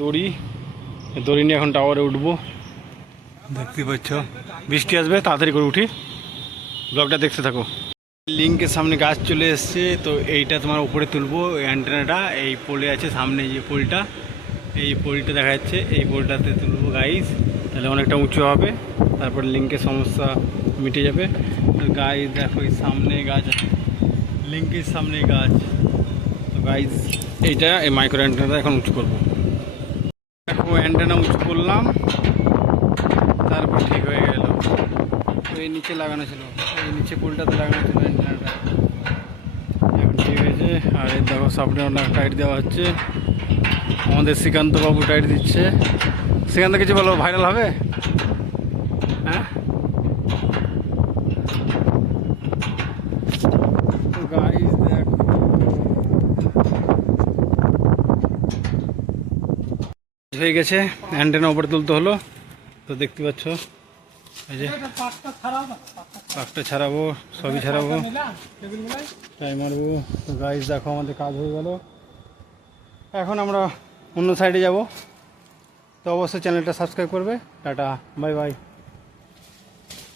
দড়ি দড়ি নিয়ে এখন টাওয়ারে উঠবো। দেখতে পাচ্ছ বৃষ্টি আসবে, তাড়াতাড়ি করে উঠি। ব্লগটা দেখতে থাকো। লিঙ্কের সামনে গাছ চলে এসছে, তো এইটা তোমার উপরে তুলবো। অ্যান্টেনাটা এই পোলে আছে, সামনে যে পোলটা, এই পোলটা দেখা যাচ্ছে, এই পোলটাতে তুলবো গাইস। তাহলে অনেকটা উঁচু হবে, তারপর লিঙ্কের সমস্যা মিটে যাবে। গাইস দেখো এই সামনে গাছ আছে, লিঙ্কের সামনে গাছ। তো গাইস এইটা এই মাইক্রো অ্যান্টেনাটা এখন উঁচু করবো। দেখো অ্যান্টেনা উঁচু করলাম, তারপর ঠিক হয়ে গেল। তো এই নিচে লাগানো ছিল, এই নিচে পোলটাতে লাগানো ছিল অ্যান্টেনাটা, এখন ঠিক হয়েছে। আর এই দেখো সামনে অনেক টাইট দেওয়া হচ্ছে, আমাদের শ্রীকান্তবাবু টাইট দিচ্ছে। শ্রীকান্ত কিছু বলো, ভাইরাল হবে? হ্যাঁ, তো গাইস দেখো হয়ে গেছে, অ্যান্টেনা উপরে তুলতে হলো। তো দেখতে পাচ্ছ এই যে পাকটা ছাড়াবো, সবই ছাড়াবো, টাই মারবো। তো গাইস দেখো আমাদের কাজ হয়ে গেল। এখন আমরা অন্য সাইডে যাব। তো অবশ্যই চ্যানেলটা সাবস্ক্রাইব করবে। Tata, bye bye.